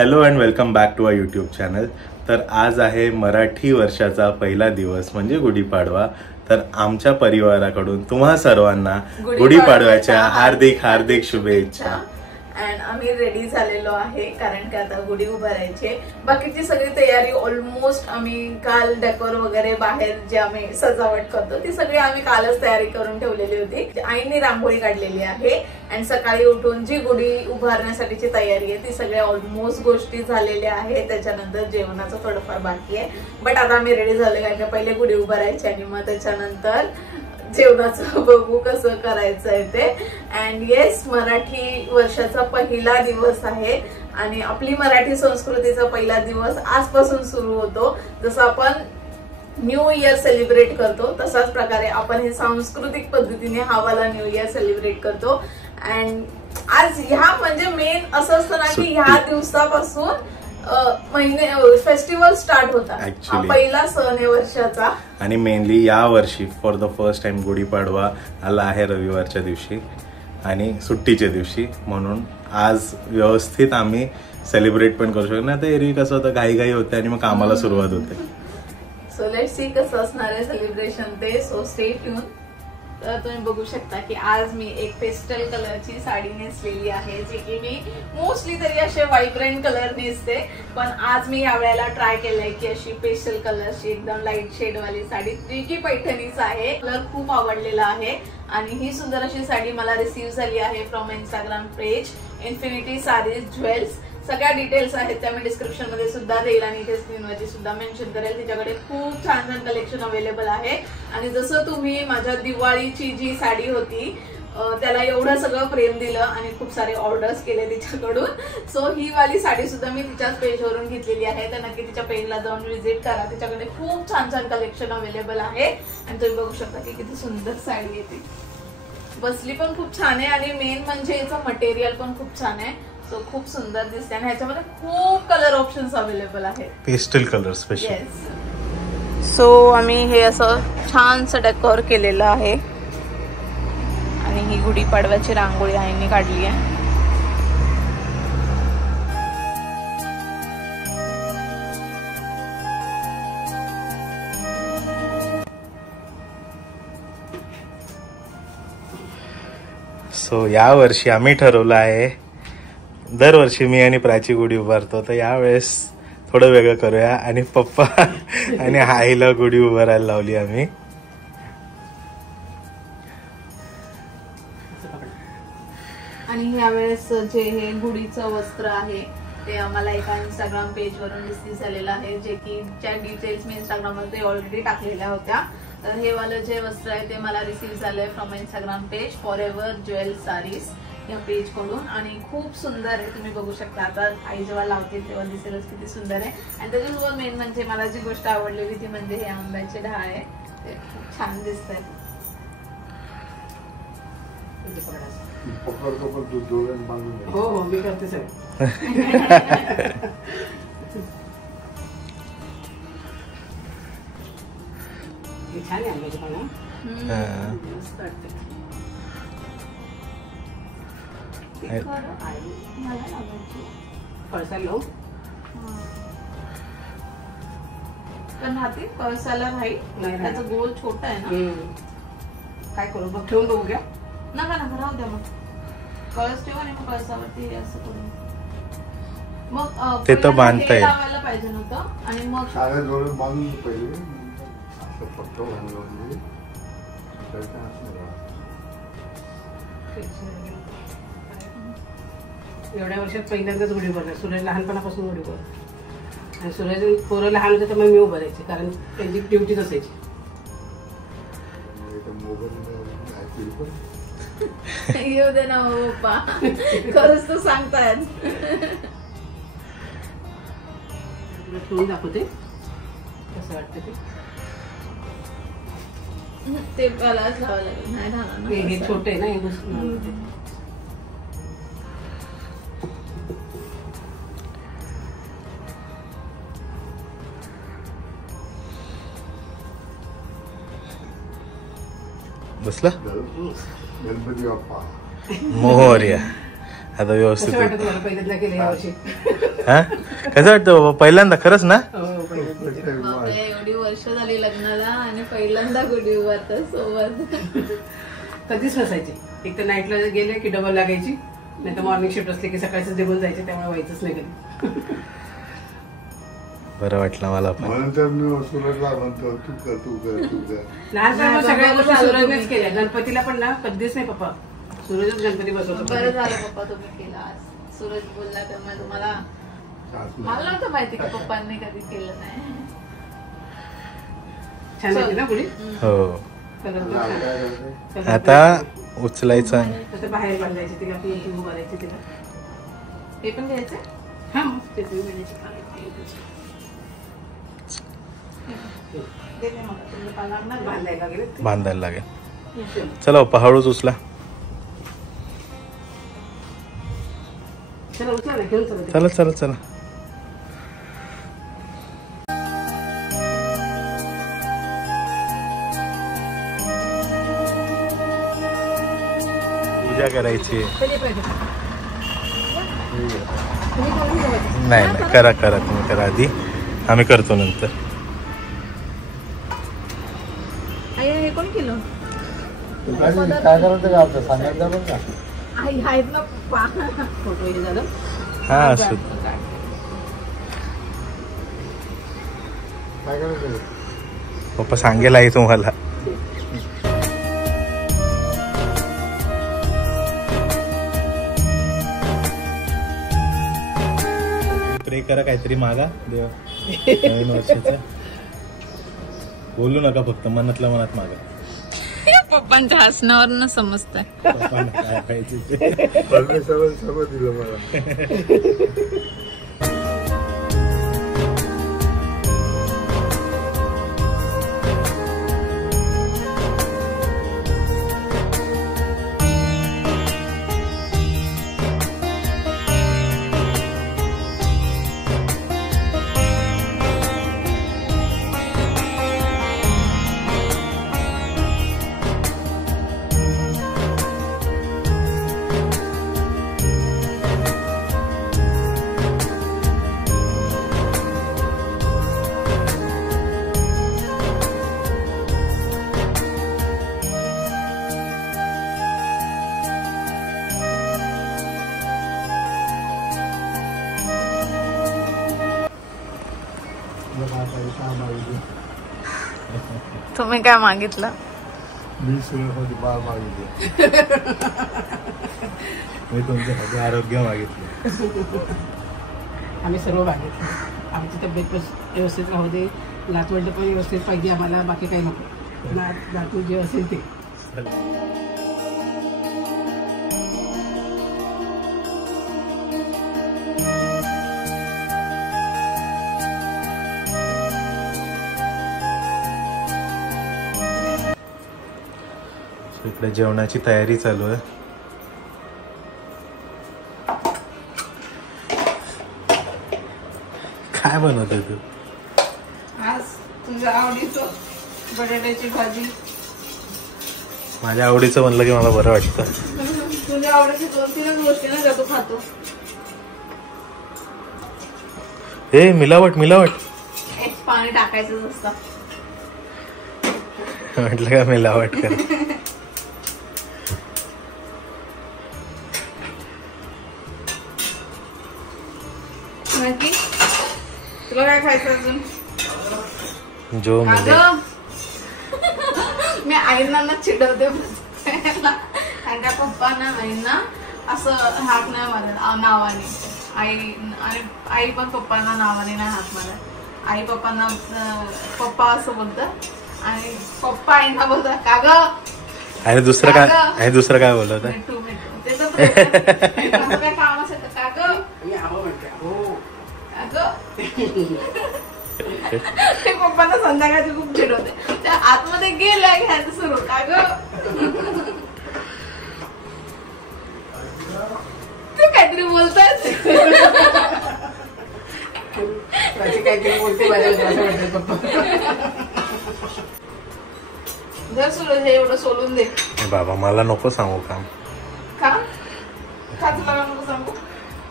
Hello and welcome back to our YouTube channel. तर आज आहे मराठी वर्षाचा पहिला दिवस म्हणजे गुढीपाडवा. तर आमच्या परिवाराकडून तुम्हा सर्वांना गुढीपाडव्याच्या हार्दिक हार्दिक शुभेच्छा. अँड आम्ही रेडी झालेलो आहे कारण की आता गुढी उभारायचे. बाकीची सगळी तयारी ऑलमोस्ट आम्ही काल डेकोर वगैरे बाहेर जे आम्ही सजावट करतो ती सगळी आम्ही कालच तयारी करून ठेवलेली होती. आईने रांगोळी काढलेली आहे आणि सकाळी उठून जी गुढी उभारण्यासाठीची तयारी आहे ती सगळ्या ऑलमोस्ट गोष्टी झालेल्या आहे. त्याच्यानंतर जेवणाचं थोडंफार बाकी आहे. बट आता आम्ही रेडी झालो कारण की पहिले गुढी उभारायची आणि मग त्याच्यानंतर जेवणाचं बघू कसं करायचंय ते. अँड येस, मराठी वर्षाचा पहिला दिवस आहे आणि आपली मराठी संस्कृतीचा पहिला दिवस आजपासून सुरू होतो. जसं आपण न्यू इयर सेलिब्रेट करतो तसाच प्रकारे आपण हे सांस्कृतिक पद्धतीने हा वाला न्यू इयर सेलिब्रेट करतो. अँड आज ह्या म्हणजे मेन असं असतं ना की ह्या दिवसापासून महिने फेस्टिवल स्टार्ट होतात. हा पहिला सण आहे वर्षाचा आणि मेनली या वर्षी for the first time Gudi Padwa आला आहे रविवारच्या दिवशी आणि सुट्टीच्या दिवशी, म्हणून आज व्यवस्थित आम्ही सेलिब्रेट पण करू शकतो. नाही तर एरवी कसं होतं, घाई होते आणि मग कामाला सुरुवात होते. सो लेट्स सी कसं असणार आहे सेलिब्रेशन ते. So stay tune. तर तुम्ही बघू शकता की आज मी एक पेस्टल कलरची साडी नेसलेली आहे जी की मी मोस्टली तरी असे व्हायब्रंट कलर नेसते, पण आज मी यावेळेला ट्राय केलंय की अशी पेस्टल कलरची एकदम लाईट शेड वाली साडी जी की पैठणीच आहे. कलर खूप आवडलेला आहे आणि ही सुंदर अशी साडी मला रिसीव्ह झाली आहे from Instagram page infinity sarees jewels. सगळ्या डिटेल्स आहेत त्या मी डिस्क्रिप्शन मध्ये सुद्धा देईल आणि इथे स्क्रीनवरती सुद्धा मेन्शन करेल. तिच्याकडे खूप छान छान कलेक्शन अवेलेबल आहे आणि जसं तुम्ही माझ्या दिवाळीची जी साडी होती त्याला एवढं सगळं प्रेम दिलं आणि खूप सारे ऑर्डर्स केले तिच्याकडून. सो ही वाली साडी सुद्धा मी तिच्याच पेजवरून घेतलेली आहे. तर नक्की तिच्या पेजला जाऊन व्हिजिट करा. तिच्याकडे खूप छान छान कलेक्शन अवेलेबल आहे आणि तुम्ही बघू शकता की किती सुंदर साडी येते. बसली पण खूप छान आहे आणि मेन म्हणजे याचं मटेरियल पण खूप छान आहे. सो खूप सुंदर दिसते आणि ह्याच्यामध्ये खूप कलर ऑप्शन्स अवेलेबल आहेत. Pastel colour special. सो आम्ही हे असं छानसं डेकोर केलेलं आहे आणि ही गुढीपाडव्याची रांगोळी आईने काढली आहे. सो या वर्षी आम्ही ठरवलं आहे, दरवर्षी मी आणि प्राची गुढी उभारतो, तर यावेळेस थोडं वेगळं करूया आणि पप्पा आणि आईला गुढी उभारायला लावली आम्ही. आणि यावेळेस जे हे गुढीचं वस्त्र आहे ते आम्हाला एका इंस्टाग्राम पेज वरून रिसीव्ह झालेलं आहे, जे की ज्या डिटेल्स मी इंस्टाग्राम मध्ये ऑलरेडी टाकलेल्या होत्या. तर हे वालं जे वस्त्र आहे ते मला रिसीव्ह झालंय from Instagram page Forever Jewel Sarees या पेज कडून आणि खूप सुंदर आहे. तुम्ही बघू शकता. आता आई जेव्हा लावते तेव्हा दिसेलच किती सुंदर आहे. आणि त्याच्यासोबत मेन म्हणजे मला जी गोष्ट आवडलेली ती म्हणजे हे आंब्याचे ढाळ आहे, ते खूप छान दिसत आहे. हो हो मी करते सर. छान आहे आंब्याचे पानं. मस्त वाटते. कळसाला पण हाती कळसाला राहील, त्याचं गोल छोटा आहे ना. काय करू बघ, ठेवून बघू घ्या. नका राहू द्या. मग कळस ठेवा आणि मग कळसावरती हे असं करून मग ते तर बांधता येईल. लावायला पाहिजे नव्हतं आणि मग बांधून पहिले पट्ट एवढ्या वर्षात पहिल्यांदाच गुढी उभारला. सूर्य लहानपणापासून गुढी उभारला आणि सूर्याचे पोरं लहान होते तर मग मी उभारायचे, कारण त्यांची ड्युटीच असायची. येऊ दे ना पप्पा, खरंच तर सांगतायत. ठेवून दाखवते कसं वाटतं ते मलाच लावावं लागेल. नाही राहणार हे छोटे आहे ना, हे बसला. गणपती बाप्पा मोरया. आता व्यवस्थित कसं वाटतं तुम्हाला पहिल्यांदा केलं यावर्षी? हा कसं वाटतं बाबा पहिल्यांदा खरंच ना हो पहिल्यांदा. बापरे, एवढी वर्ष झाली लग्नाला आणि पहिल्यांदा गुढी उभारतात सोबत. कधीच नसायची. एक तर नाईटला गेले की डबल लागायची, नाही तर मॉर्निंग शिफ्ट असले की सकाळच निघून जायचे, त्यामुळे व्हायचंच नाही कधी. बरं वाटलं मला पण. म्हणून तर मी सुरतला म्हणतो तू कर तू कर तू कर. लहानपणापासून सगळ्या गोष्टी सूरजनेच केल्या. गणपतीला पण ना कधीच नाही पप्पा, सूरजच गणपती बसवतो. बरं झालं पप्पा तुम्ही केलं आज. सूरज बोलला त्यामुळे तुम्हाला, मला नव्हतं माहिती की पप्पांनी कधी केलं नाही. छान होती ना गुढी. हो कलर पण छान. आता उचलायचं आणि आता बाहेर बांधायची तिला, पिंकी उभारायची तिला. हे पण घ्यायचं हा ते पण घ्यायची. बांधायला लागेल. बांधायला लागेल. चला पप्पा हळूच उचला. चला उचला ना, घेऊन चला. चला चला चला. पूजा करायची. नाही नाही करा करा तुम्ही करा आधी, आम्ही करतो नंतर. हे कोण केलं? काय करायचं का आपलं सांगायचं बरं का. आई आहेत ना फोटो हे झालं. हा असं काय करायचं. पप्पा सांगेल आहे तुम्हाला. प्रे करा काहीतरी मागा देवा नवीन वर्षाचं. बोलू नका, फक्त मनातल्या मनात मागा. पप्पांच्या हसण्यावर न समजतंय. पप्पांना काय पाहिजे ते. परमेश्वराने सर्व दिलं मला. तुम्ही काय मागितलं? मी सुरतमध्ये बाळ मागितले. मी तुमच्यासाठी आरोग्य मागितलं. आम्ही सर्व मागितलं. आमची तब्येत पण व्यवस्थित राहू दे, नातवंड पण व्यवस्थित पाहिजे आम्हाला, बाकी काही नको. नातू जे असेल ते. इकडे जेवणाची तयारी चालू आहे. काय बनवते तू? आज तुझ्या आवडीचं बटाट्याची भाजी. माझ्या आवडीचं म्हणलं की मला बरं वाटतं. तुझ्या आवडीची 2-3 गोष्टी ना का तू खातो. हे मिलावट मिलावट एक पाणी टाकायचं असतं. म्हटलं का मिलावट कर. तुला काय खायचं अजून? जो म्हणजे मी आईंना चिडवते कारण का पप्पांना आईंना असं हाक नाही मारत नावाने. आई पण पप्पांना नावाने नाही हाक मारत. आई पप्पांना पप्पा असं बोलतात आणि पप्पा आईंना बोलतात का ग. अरे दुसरं काय बोलत आहे. ते तर काय काम असेल का ग. ते पप्पांना संध्याकाळची खूप चिडवते. त्या आतमध्ये गेल्या घ्यायचं सुरू का ग. तू काहीतरी बोलतोय. काहीतरी बोलते माझ्या पप्पा. जर सुरू हे एवढं सोडून दे बाबा, मला नको सांगू काम. का तुला नको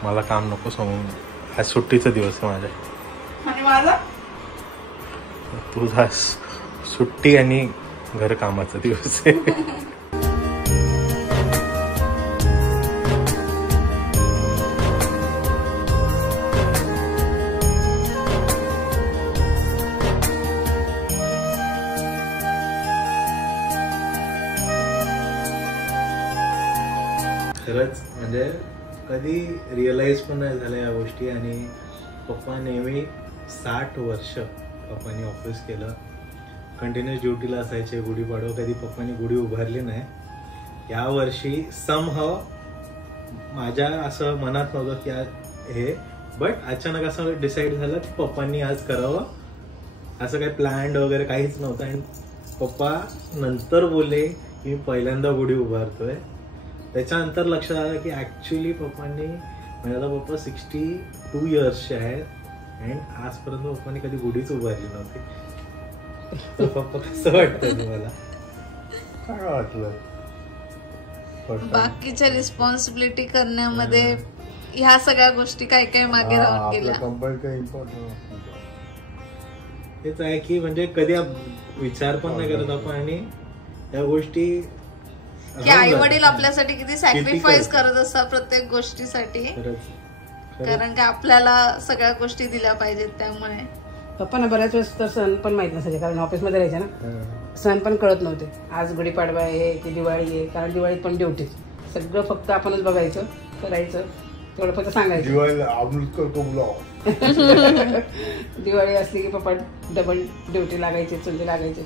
मला काम नको सांगून. आज सुट्टीचा दिवस आहे माझ्या. आणि माझा तुझा सुट्टी आणि घर कामाचा दिवस आहे. खरंच म्हणजे कधी रिअलाइज पण नाही झाल्या या गोष्टी. आणि पप्पा नेहमी 60 वर्ष पप्पांनी ऑफिस केलं, कंटिन्युअस ड्युटीला असायचे. गुढीपाडवा कधी पप्पांनी गुढी उभारली नाही. या वर्षी समहाव माझ्या असं मनात नव्हतं की हे, बट अचानक असं डिसाईड झालं की पप्पांनी आज करावं. असं काही प्लॅन्ड वगैरे काहीच नव्हतं. आणि पप्पा नंतर बोलले की मी पहिल्यांदा गुढी उभारतोय. त्याच्यानंतर लक्षात आलं की ऍक्च्युली पप्पांनी म्हणजे आता पप्पा 62 इयर्सचे आहेत आणि आजपर्यंत पप्पांनी कधी गुढीच उभारली नव्हती. तर पप्पा कसं वाटतं तुम्हाला? काय वाटलं? बाकीच्या रिस्पॉन्सिबिलिटी करण्यामध्ये ह्या सगळ्या गोष्टी काय काय मागे राहून गेल्या. तेच आहे की म्हणजे कधी विचार पण नाही करत आपण. आणि या गोष्टी की आई वडील आपल्यासाठी किती सॅक्रिफाईस करत असतात प्रत्येक गोष्टीसाठी. कारण की आपल्याला सगळ्या गोष्टी दिल्या पाहिजेत. त्यामुळे पप्पांना बऱ्याच वेळेस तर सण पण माहित नसायचे, कारण ऑफिसमध्ये राहायचे ना. सण पण कळत नव्हते. आज गुढीपाडवा आहे की दिवाळी आहे, कारण दिवाळीत पण ड्युटीच. सगळं फक्त आपणच बघायचं, करायचं, तेवढं फक्त सांगायचं. दिवाळी असली की पप्पा डबल ड्युटी लागायची, चुंदी लागायची.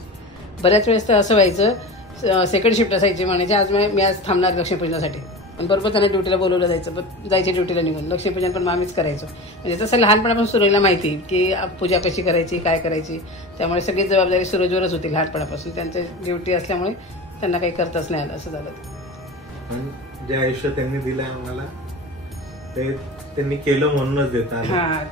बऱ्याच वेळेस तर असं व्हायचं, सेकंड शिफ्ट असायची म्हणायची आज मी आज थांबणार लक्ष्मीपूजनासाठी. पण बरोबर त्यांना ड्युटीला बोलवलं जायचं, पण जायचे ड्युटीला निघून. लक्ष्मीपूजन पण आम्हीच करायचो. म्हणजे तसं लहानपणापासून सुरजला माहिती की पूजा कशी करायची, काय करायची. त्यामुळे सगळी जबाबदारी सुरजवरच होती लहानपणापासून. त्यांची ड्युटी असल्यामुळे त्यांना काही करताच नाही आलं. असं झालं. जे आयुष्य त्यांनी दिलंय आम्हाला ते त्यांनी केलं म्हणूनच देतात. हा,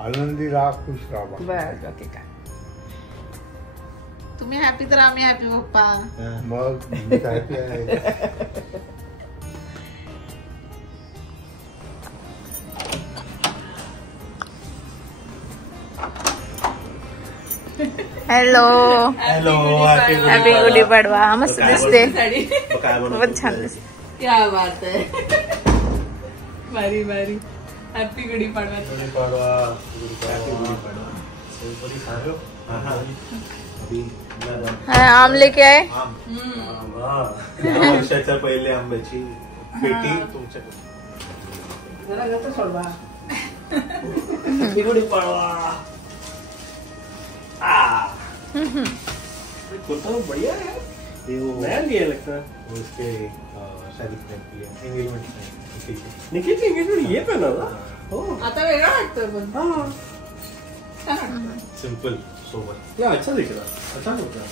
आनंदी राहा, खुश राहा. बस बाकी काय. तुम्ही हॅपी तर आम्ही हॅपी पप्पा. मग मी हॅपी आहे. Hello hello, happy Gudi Padwa. मस्त दिसते, काय खूपच छान दिसते. क्या बात आहे. भारी भारी. हॅपी गुढीपाडवा. आम लेके आहे. वर्षाच्या पहिले आंब्याची पेटी तुमच्याकडे. गुढीपाडवा बढ़िया है. नया लिया लगता है. उसके शादी के लिए निखिल की एंगेजमेंट ये पहना था. आता वेगळा वाटतोय पण. Simple sober. या अच्छा दिख रहा, अच्छा होता है.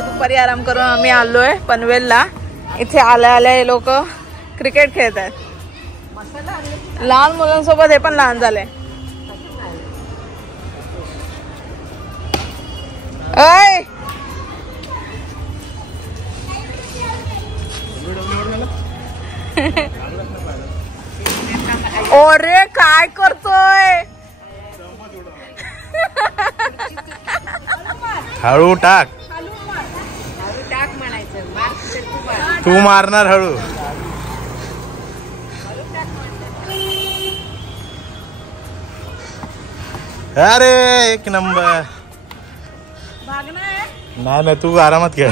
दुपारी आराम करून आम्ही आलोय पनवेलला. इथे आल्या आल्या हे लोक क्रिकेट खेळत आहेत. लहान मुलांसोबत हे पण लहान झाले. ऐ अरे काय करतोय. हळू टाक. तू मारणार हळू. अरे एक नंबर. भागना है नाही तू आरामात खेळ.